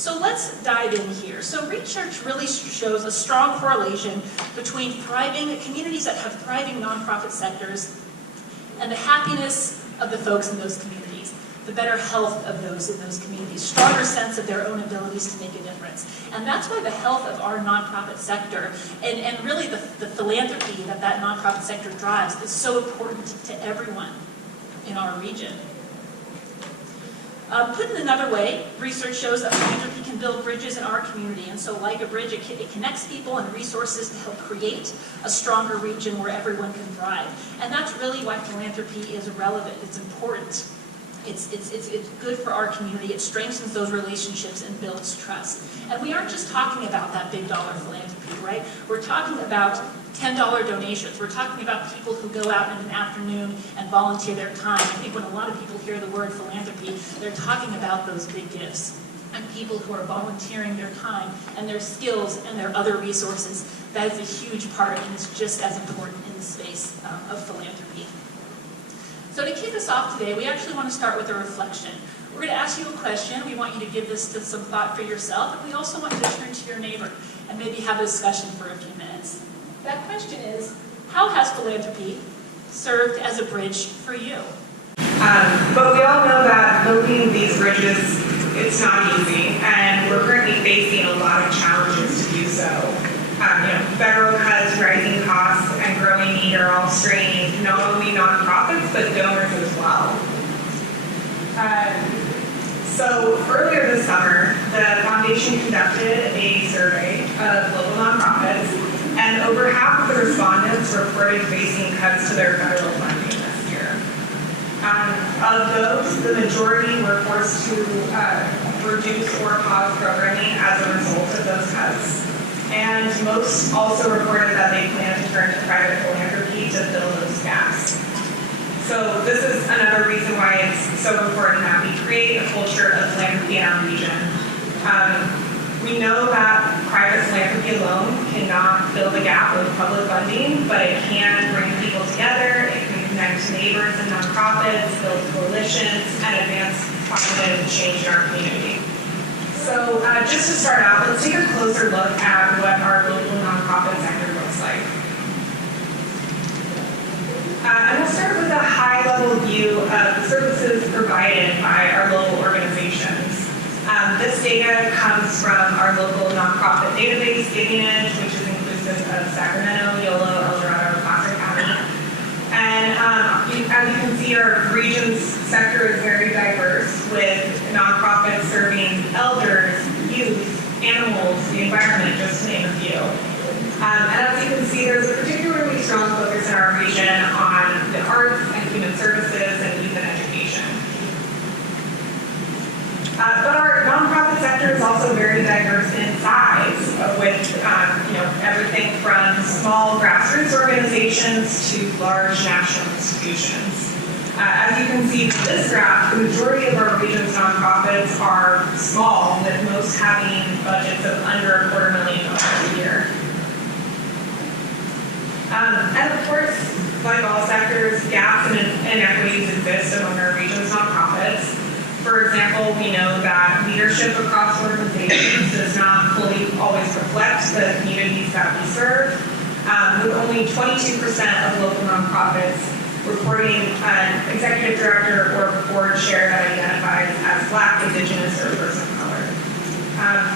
So let's dive in here. So research really shows a strong correlation between communities that have thriving nonprofit sectors and the happiness of the folks in those communities, the better health of those in those communities, stronger sense of their own abilities to make a difference. And that's why the health of our nonprofit sector and really the philanthropy that nonprofit sector drives is so important to everyone in our region. Put in another way, research shows that philanthropy can build bridges in our community, and so like a bridge, it connects people and resources to help create a stronger region where everyone can thrive. And that's really why philanthropy is relevant. It's important. It's good for our community. It strengthens those relationships and builds trust. And we aren't just talking about that big dollar philanthropy, right? We're talking about $10 donations. We're talking about people who go out in an afternoon and volunteer their time. I think when a lot of people hear the word philanthropy, they're talking about those big gifts and people who are volunteering their time and their skills and their other resources. That is a huge part and is just as important in the space of philanthropy. So to kick us off today, we actually want to start with a reflection. We're going to ask you a question. We want you to give this some thought for yourself, and we also want you to turn to your neighbor and maybe have a discussion for a few minutes. That question is, how has philanthropy served as a bridge for you? But we all know that building these bridges, it's not easy, and we're currently facing a lot of challenges to do so. Federal cuts, rising costs, and growing need are all straining not only nonprofits, but donors as well. So earlier this summer, the foundation conducted a survey of local nonprofits, and over half of the respondents reported facing cuts to their federal funding this year. Of those, the majority were forced to reduce or pause programming as a result of those cuts. And most also reported that they plan to turn to private philanthropy to fill those gaps. So this is another reason why it's so important that we create a culture of philanthropy in our region. We know that private philanthropy alone cannot fill the gap with public funding, but it can bring people together, it can connect neighbors and nonprofits, build coalitions, and advance positive change in our community. So just to start out, let's take a closer look at what our local nonprofit sector looks like. And we'll start with a high-level view of services provided by our local organizations. This data comes from our local nonprofit database, GivingEdge, which is inclusive of Sacramento, Yolo, El Dorado, Placer County. And as you can see, our region's sector is very diverse, with nonprofits serving elders, youth, animals, the environment, just to name a few. And as you can see, there's a particularly strong focus in our region on the arts and human services and youth and education. But our nonprofit sector is also very diverse in size, with everything from small grassroots organizations to large national institutions. As you can see from this graph, the majority of our region's nonprofits are small, with most having budgets of under $250,000 a year. And of course, like all sectors, gaps and inequities exist among our region's nonprofits. For example, we know that leadership across organizations does not fully always reflect the communities that we serve, with only 22% of local nonprofits reporting an executive director or board chair that identifies as Black, Indigenous, or person of color.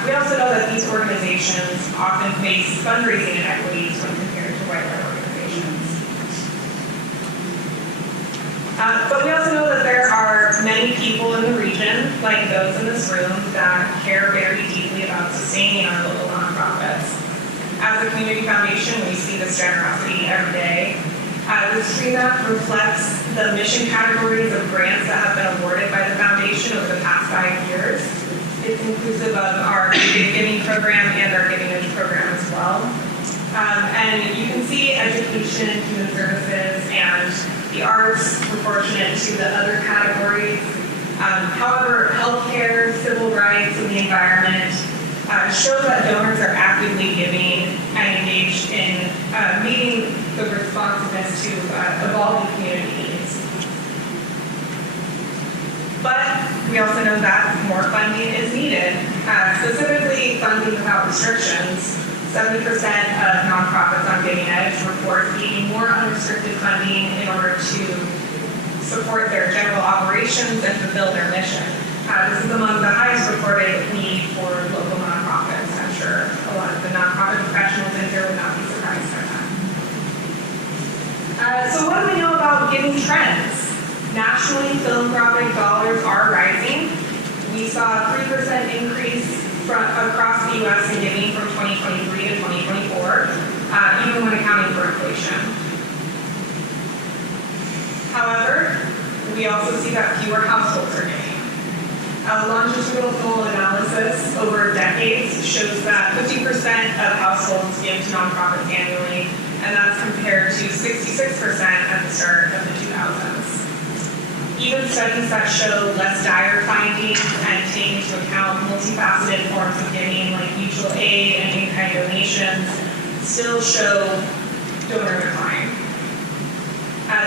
We also know that these organizations often face fundraising inequities when compared to white-led organizations. But we also know that there are many people in the region, like those in this room, that care very deeply about sustaining our local nonprofits. As a community foundation, we see this generosity every day. The stream map reflects the mission categories of grants that have been awarded by the foundation over the past 5 years. It's inclusive of our giving program and our GivingEdge program as well. And you can see education, human services, and the arts proportionate to the other categories. However, healthcare, civil rights, and the environment show that donors are actively giving and engaged in meeting the responsiveness to evolving community needs. But we also know that more funding is needed. funding without restrictions, 70% of nonprofits on Giving Edge report needing more unrestricted funding in order to support their general operations and fulfill their mission. This is among the highest reported need for local nonprofits. I'm sure a lot of the nonprofit professionals in here would not be surprised by that. So what do we know about giving trends? Nationally, philanthropic dollars are rising. We saw a 3% increase across the U.S. in giving from 2023 to 2024, even when accounting for inflation. However, we also see that fewer households are giving. A longitudinal analysis over decades shows that 50% of households give to nonprofits annually, and that's compared to 66% at the start of the 2000s. Even studies that show less dire findings and take into account multifaceted forms of giving like mutual aid and in-kind donations still show donor decline.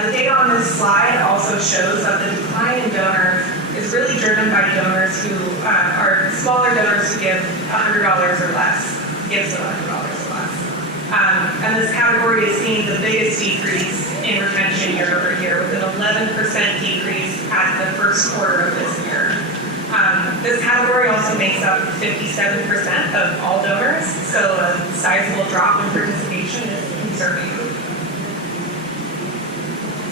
The data on this slide also shows that the decline in donors is really driven by donors who are smaller donors who give $100 or less, gifts of $100 or less. And this category is seeing the biggest decrease in retention year over year, with an 11% decrease at the first quarter of this year. This category also makes up 57% of all donors, so a sizable drop in participation is concerning.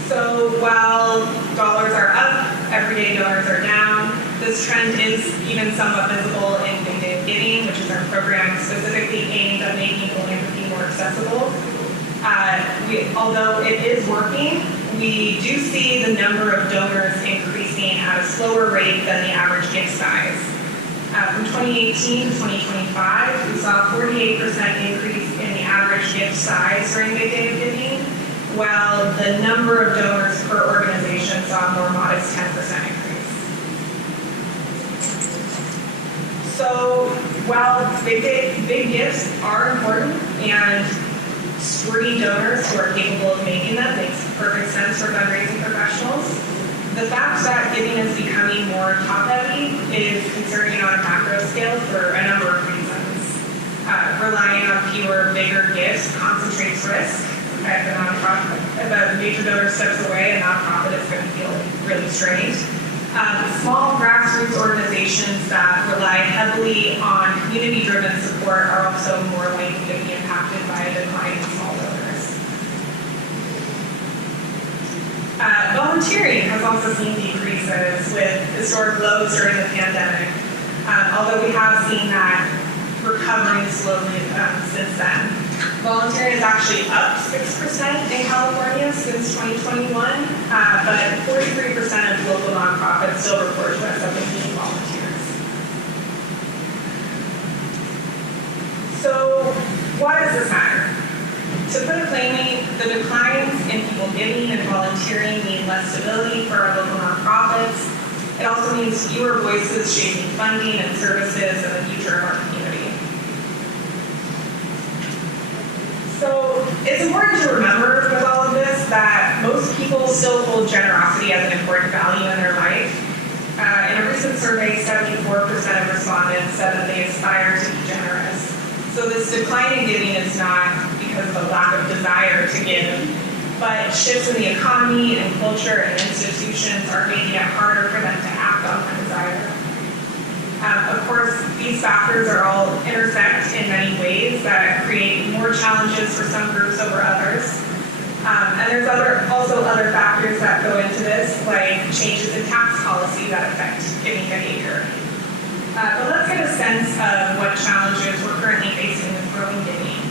So while dollars are up, everyday donors are down. This trend is even somewhat visible in Big Day of Giving, which is our program specifically aimed at making philanthropy more accessible. Although it is working, we do see the number of donors increasing at a slower rate than the average gift size. From 2018 to 2025, we saw a 48% increase in the average gift size during Big Day of Giving, while the number of donors per organization saw a more modest 10% increase. So while big gifts are important and sturdy donors who are capable of making them makes perfect sense for fundraising professionals, the fact that giving is becoming more top-heavy is concerning on a macro scale for a number of reasons. Relying on fewer, bigger gifts concentrates risk. If a major donor steps away, a nonprofit is going to feel really strained. Small grassroots organizations that rely heavily on community-driven support are also more likely to be impacted by a decline in small donors. Volunteering has also seen decreases with historic lows during the pandemic, although we have seen that recovering slowly since then. Volunteering is actually up 6% in California since 2021, but 43% of local nonprofits still report to us that they need volunteers. So why does this matter? To put it plainly, the declines in people giving and volunteering mean less stability for our local nonprofits. It also means fewer voices shaping funding and services in the future of our community. So it's important to remember with all of this that most people still hold generosity as an important value in their life. In a recent survey, 74% of respondents said that they aspire to be generous. So this decline in giving is not because of a lack of desire to give, but shifts in the economy and culture and institutions are making it harder for them to act on that desire. Of course, these factors are all intersect in many ways that create more challenges for some groups over others. And there's also other factors that go into this, like changes in tax policy that affect giving behavior. But let's get a sense of what challenges we're currently facing with growing giving.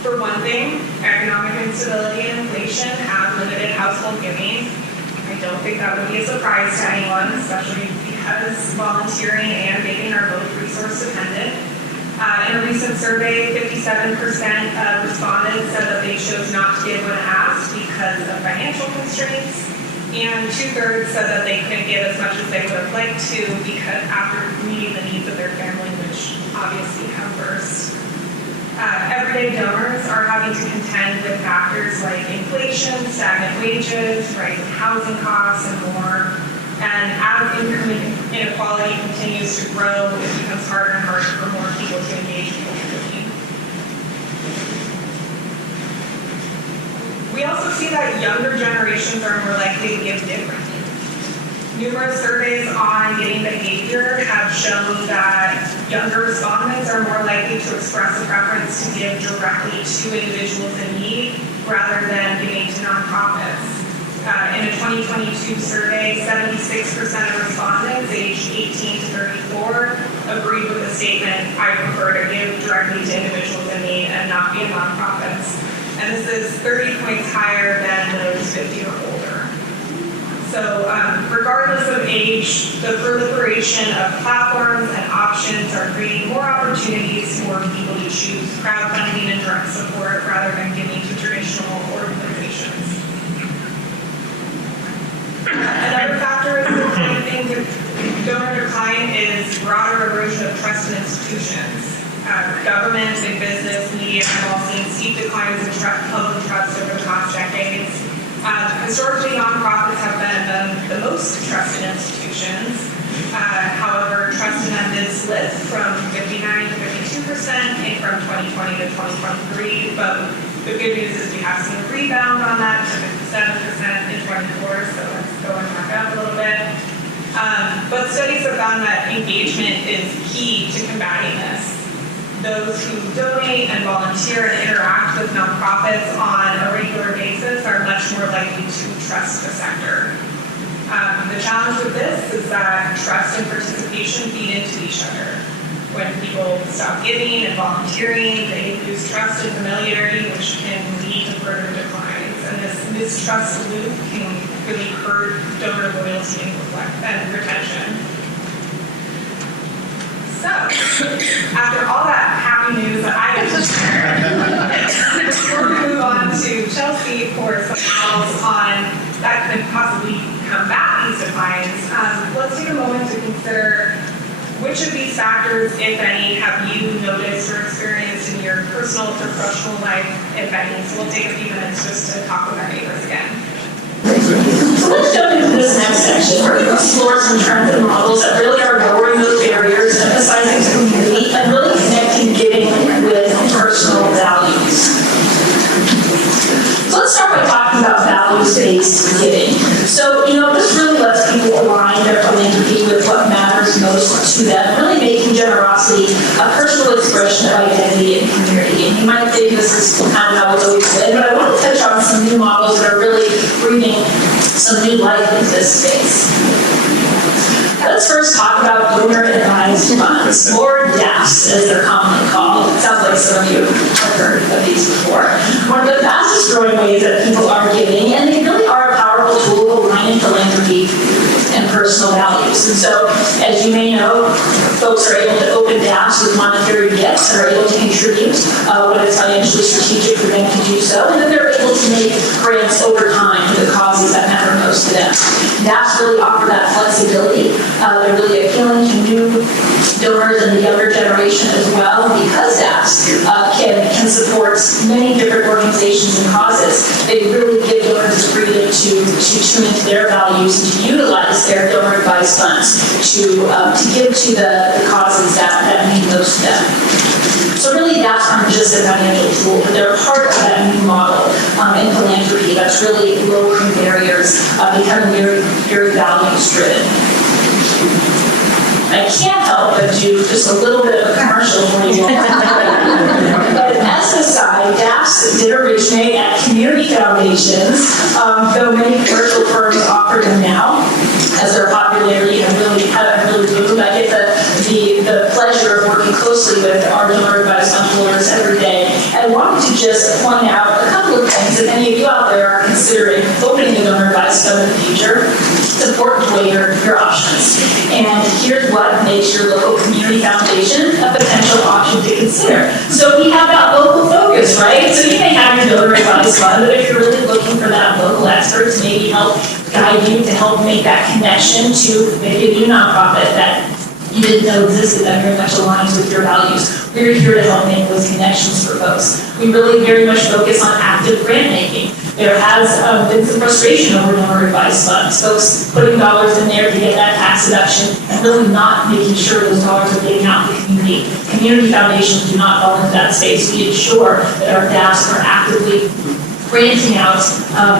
For one thing, economic instability and inflation have limited household giving. I don't think that would be a surprise to anyone, especially because volunteering and giving are both resource dependent. In a recent survey, 57% of respondents said that they chose not to give when asked because of financial constraints, and 2/3 said that they couldn't give as much as they would have liked to because after meeting the needs of their family, which obviously come first. Everyday donors are having to contend with factors like inflation, stagnant wages, rising housing costs, and more. And as income inequality continues to grow, it becomes harder and harder for more people to engage in philanthropy. We also see that younger generations are more likely to give differently. Numerous surveys on giving behavior have shown that younger respondents are more likely to express a preference to give directly to individuals in need rather than giving to nonprofits. In a 2022 survey, 76% of respondents aged 18 to 34 agreed with the statement, "I prefer to give directly to individuals in need and not be in nonprofits." And this is 30 points higher than those 50 or older. So regardless of age, the proliferation of platforms and options are creating more opportunities for people to choose crowdfunding and direct support rather than giving to traditional organizations. Another factor is declining donor decline is broader erosion of trust in institutions. Government, big business, media have all seen steep declines in public trust over the past decades. Historically, nonprofits have been the most trusted institutions. However, trust in them did slip from 59 to 52% from 2020 to 2023. But the good news is we have seen a rebound on that to 57% in 24, so it's going back up a little bit. But studies have found that engagement is key to combating this. Those who donate and volunteer and interact with nonprofits on a regular basis are much more likely to trust the sector. The challenge with this is that trust and participation feed into each other. When people stop giving and volunteering, they lose trust and familiarity, which can lead to further declines. And this mistrust loop can really hurt donor loyalty and retention. So, after all that happy news that I get to share, before we move on to Chelsea for some models on that could possibly combat these declines, let's take a moment to consider which of these factors, if any, have you noticed or experienced in your personal or professional life, if any. So we'll take a few minutes just to talk with our neighbors again. So let's jump into this next section. We're going to explore some trends and models that really are lowering those barriers, emphasizing community, and really connecting giving with personal values. So let's start by talking about values-based giving. So, this really lets people align their philanthropy with what matters most to them, really making generosity a personal expression of identity and community. And you might think this is kind of how it's always been, but I want to touch on some new models that are really breathing some new life into this space. Let's first talk about donor-advised funds, or DAFs, as they're commonly called. It sounds like some of you have heard of these before. One of the fastest growing ways that people are giving, and they really are a powerful tool of aligning philanthropy and personal values. And so, as you may know, folks are able to open DAFs with monetary gifts and are able to contribute when it's financially strategic for them to do so, and then they're able to make grants over time for the causes that matter most to them. DAFs really offer that flexibility. They're really appealing to new donors and the younger generation as well, because DAFs can support many different organizations and causes. They really give donors the freedom to tune into their values and to utilize their donor-advised funds to give to the causes that mean most to them. So really, DAFs aren't just a financial tool, but they're part of that new model in philanthropy that's really lowering barriers, becoming very, very values-driven. I can't help but do just a little bit of a commercial for you all. But as an aside, DAFs did originate at community foundations, though many commercial firms offer them now, as their popularity have really boomed. I get the pleasure of working closely with our donor-advised fund holders every day. I wanted to just point out a couple of things. If any of you out there are considering opening a donor-advised fund in the future, it's important to weigh your options. And here's what makes your local community foundation a potential option to consider. So we have that local focus, right? So you may have your donor-advised fund, but if you're really looking for that local expert to maybe help guide you to help make that connection to maybe a new nonprofit that you didn't know existed that very much aligns with your values, we're here to help make those connections for folks. We really very much focus on active grant making. There has been some frustration over donor advised funds, folks putting dollars in there to get that tax deduction and really not making sure those dollars are getting out in the community. Community foundations do not fall into that space. We ensure that our DAFs are actively granting out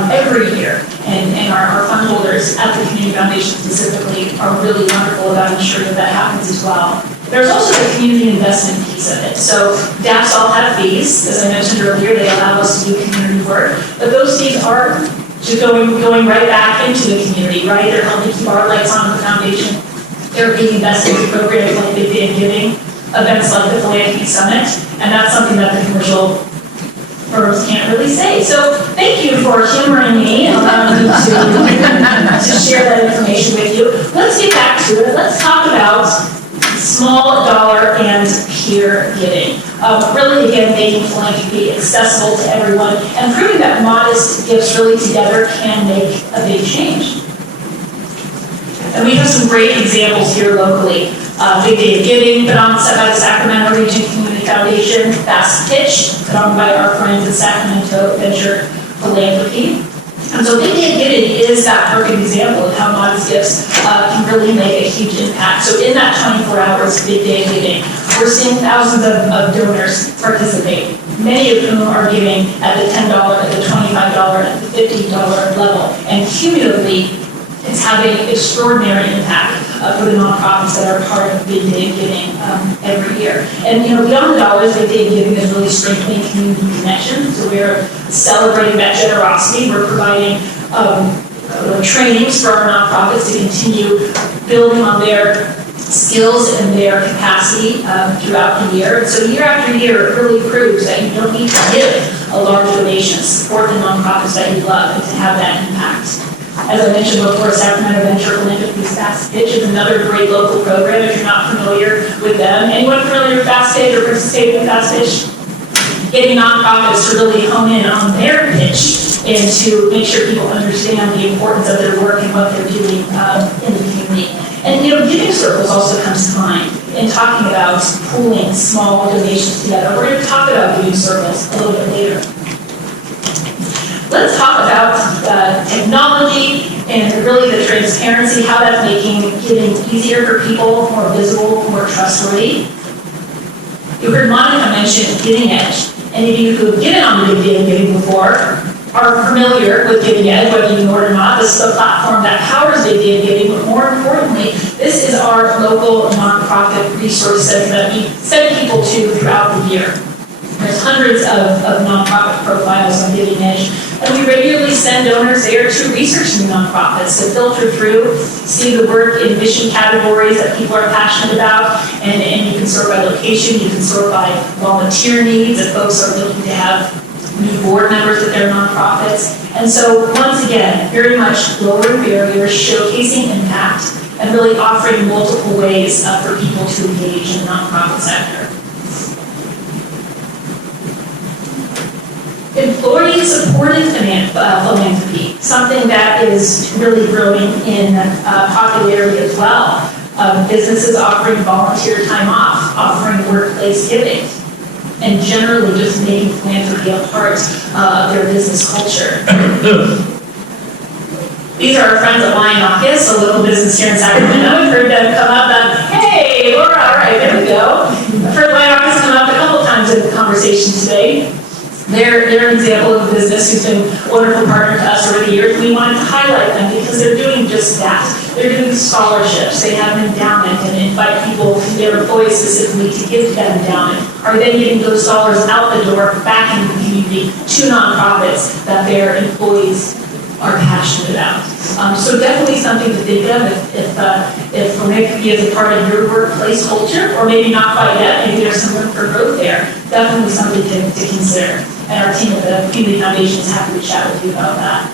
every year, and our fund holders at the community foundation specifically are really wonderful about ensuring that happens as well. There's also the community investment piece of it. So DAFs all have fees. As I mentioned earlier, they allow us to do community work, but those fees are just going right back into the community, right? They're helping keep our lights on in the foundation. They're being invested in programs like Big Day of Giving, events like the Philanthropy Summit, and that's something that the commercial firms can't really say. So thank you for humoring me and allowing me to share that information with you. Let's get back to it. Let's talk about small dollar and peer giving. Really, again, making philanthropy accessible to everyone and proving that modest gifts really together can make a big change. And we have some great examples here locally. Big Day of Giving, put on by the Sacramento Region Community Foundation. Fast Pitch, put on by our friends at Sacramento Venture Philanthropy. And so Big Day of Giving is that perfect example of how modest gifts can really make a huge impact. So in that 24 hours Big Day of Giving, we're seeing thousands of donors participate, many of whom are giving at the $10, at the $25, at the $50 level. And cumulatively, it's having extraordinary impact for the nonprofits that are part of Big Day of Giving every year. And beyond the dollars, Big Day of Giving is really strengthening community connection. So we're celebrating that generosity. We're providing trainings for our nonprofits to continue building on their skills and their capacity throughout the year. So year after year, it really proves that you don't need to give a large donation, support the nonprofits that you love, and to have that impact. As I mentioned before, Sacramento Venture Philanthropy Fast Pitch is another great local program if you're not familiar with them. Anyone familiar with Fast Pitch or participating in Fast Pitch? Getting nonprofits to really hone in on their pitch and to make sure people understand the importance of their work and what they're doing in the community. And giving circles also comes to mind in talking about pooling small donations together. We're going to talk about giving circles a little bit later. Let's talk about technology and really the transparency, how that's making giving easier for people, more visible, more trustworthy. You heard Monica mention Giving Edge. Any of you who have given on the Big Day of Giving before are familiar with Giving Edge, whether you know it or not. This is a platform that powers Big Day of Giving, but more importantly, this is our local nonprofit resource center that we send people to throughout the year. There's hundreds of nonprofit profiles on Giving Edge, and we regularly send donors there to research new nonprofits, to filter through, see the work in mission categories that people are passionate about, and you can sort by location, you can sort by volunteer needs, if folks are looking to have new board members at their nonprofits. And so, once again, very much lowering barriers, showcasing impact, and really offering multiple ways for people to engage in the nonprofit sector. Employee-supported philanthropy, something that is really growing in popularity as well. Businesses offering volunteer time off, offering workplace giving, and generally just making philanthropy a part of their business culture. These are our friends at Lionocus, a local business here in Sacramento. I've heard them come up and, hey, Laura, all right, there we go. I've heard Lionocus come up a couple times in the conversation today. They're an example of a business who's been a wonderful partner to us over the years. We wanted to highlight them because they're doing just that. They're doing scholarships. They have an endowment and invite people, their employees specifically, to give to that endowment. Are they getting those dollars out the door, back in the community, to nonprofits that their employees are passionate about? So definitely something to think of if philanthropy is a part of your workplace culture, or maybe not quite yet, maybe there's some room for growth there. Definitely something to consider. And our team at the Community Foundation is happy to chat with you about that.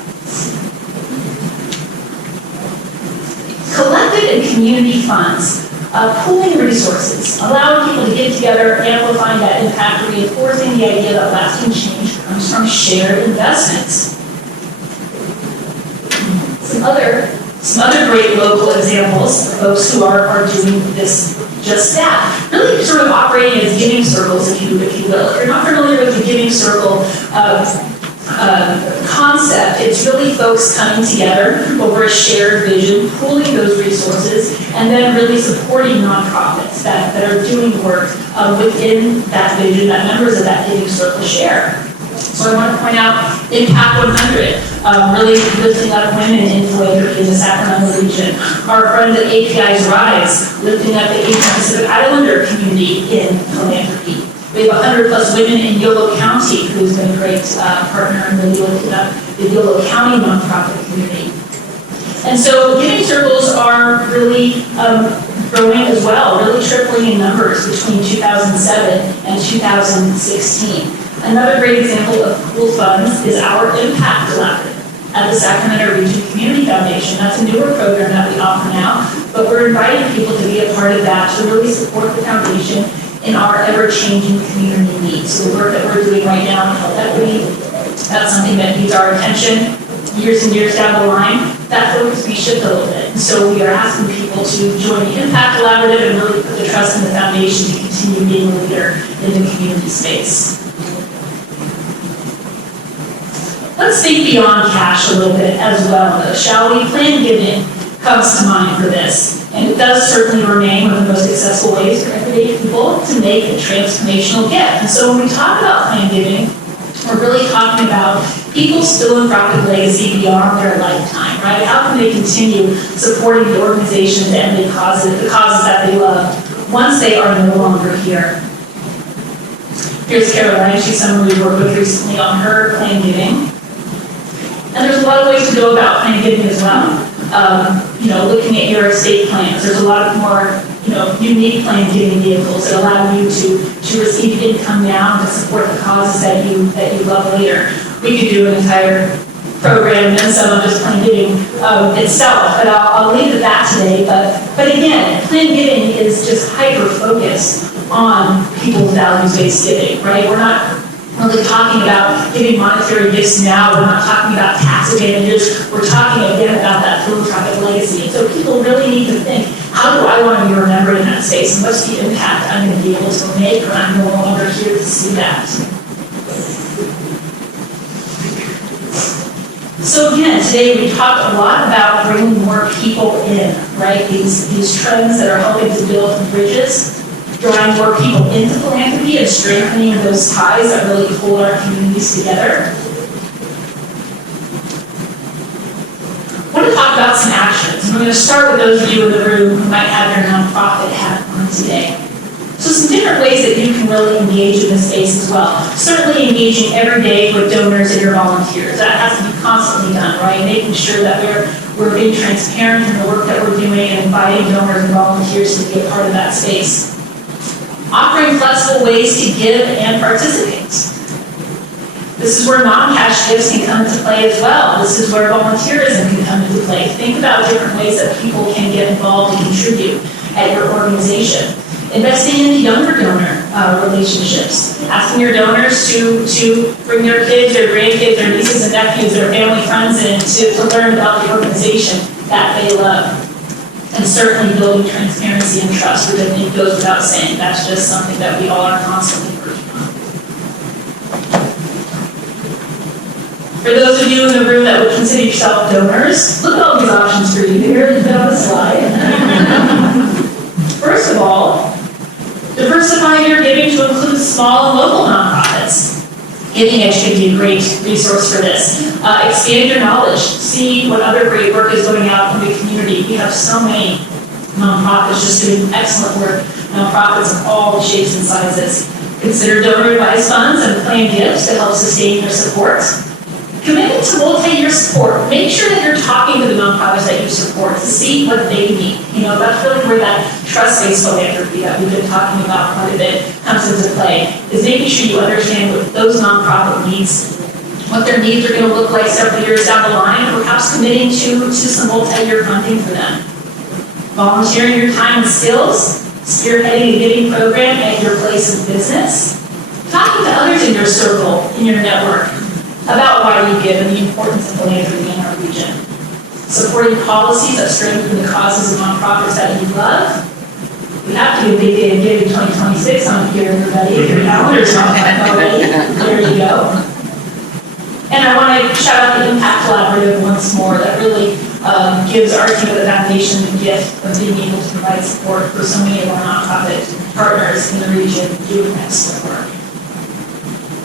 Collective and community funds, pooling resources, allowing people to get together, amplifying that impact, reinforcing the idea that lasting change comes from shared investments. Some other great local examples of folks who are doing this just that. Really sort of operating as giving circles, if you will. If you're not familiar with the giving circle concept, it's really folks coming together over a shared vision, pooling those resources, and then really supporting nonprofits that are doing work within that vision that members of that giving circle share. So I want to point out Impact 100, really lifting up women in philanthropy in the Sacramento region. Our friends at API's Rise, lifting up the Asian Pacific Islander community in philanthropy. We have 100 plus women in Yolo County who's been a great partner in really lifting up the Yolo County nonprofit community. And so giving circles are really growing as well, really tripling in numbers between 2007 and 2016. Another great example of pooled funds is our Impact Collaborative at the Sacramento Region Community Foundation. That's a newer program that we offer now, but we're inviting people to be a part of that to really support the foundation in our ever-changing community needs. So the work that we're doing right now in health equity, that's something that needs our attention years and years down the line. That focus may shift a little bit. And so we are asking people to join the Impact Collaborative and really put their trust in the foundation to continue being a leader in the community space. Let's think beyond cash a little bit as well, though, shall we? Plan giving comes to mind for this. And it does certainly remain one of the most successful ways for everyday people to make a transformational gift. And so when we talk about plan giving, we're really talking about people's philanthropic legacy beyond their lifetime, right? How can they continue supporting the organizations and the causes that they love once they are no longer here? Here's Caroline. She's someone we worked with recently on her plan giving. And there's a lot of ways to go about plan giving as well. Looking at your estate plans, there's a lot of more, unique plan giving vehicles that allow you to receive income now to support the causes that you love later. We could do an entire program and some of just plan giving itself, but I'll leave it at that today. But again, plan giving is just hyper focused on people's values-based giving, right? We're not really talking about giving monetary gifts now. We're not talking about tax advantages. We're talking again about that philanthropic legacy. And so people really need to think, how do I want to be remembered in that space? And what's the impact I'm going to be able to make when I'm no longer here to see that? So again, today we talked a lot about bringing more people in, right? These trends that are helping to build bridges, drawing more people into philanthropy and strengthening those ties that really hold our communities together. I want to talk about some actions. I'm going to start with those of you in the room who might have their nonprofit hat on today. So some different ways that you can really engage in this space as well. Certainly engaging every day with donors and your volunteers. That has to be constantly done, right? Making sure that we're being transparent in the work that we're doing and inviting donors and volunteers to be a part of that space. Offering flexible ways to give and participate. This is where non-cash gifts can come into play as well. This is where volunteerism can come into play. Think about different ways that people can get involved and contribute at your organization. Investing in the younger donor relationships. Asking your donors to bring their kids, their grandkids, their nieces and nephews, their family friends in to learn about the organization that they love. And certainly building transparency and trust, which I think goes without saying. That's just something that we all are constantly working on. For those of you in the room that would consider yourself donors, look at all these options for you here on the slide. First of all, diversify your giving to include small and local nonprofits. Giving Edge could be a great resource for this. Expand your knowledge. See what other great work is going out in the community. We have so many nonprofits just doing excellent work. Nonprofits of all shapes and sizes. Consider donor advised funds and plan gifts to help sustain your support. Commitment to multi-year support. Make sure that you're talking to the nonprofits that you support to see what they need. That's really where that trust-based philanthropy that we've been talking about quite a bit comes into play, is making sure you understand what those nonprofit needs, what their needs are going to look like several years down the line, and perhaps committing to some multi-year funding for them. Volunteering your time and skills, spearheading a giving program at your place of business, talking to others in your circle, in your network, about why you give and the importance of philanthropy in our region. Supporting policies that strengthen the causes of nonprofits that you love. We have to do a big day of giving 2026 on here, everybody. If your calendar's not already, there you go. And I want to shout out the Impact Collaborative once more. That really gives our team at the foundation the gift of being able to provide support for so many of our nonprofit partners in the region doing excellent work.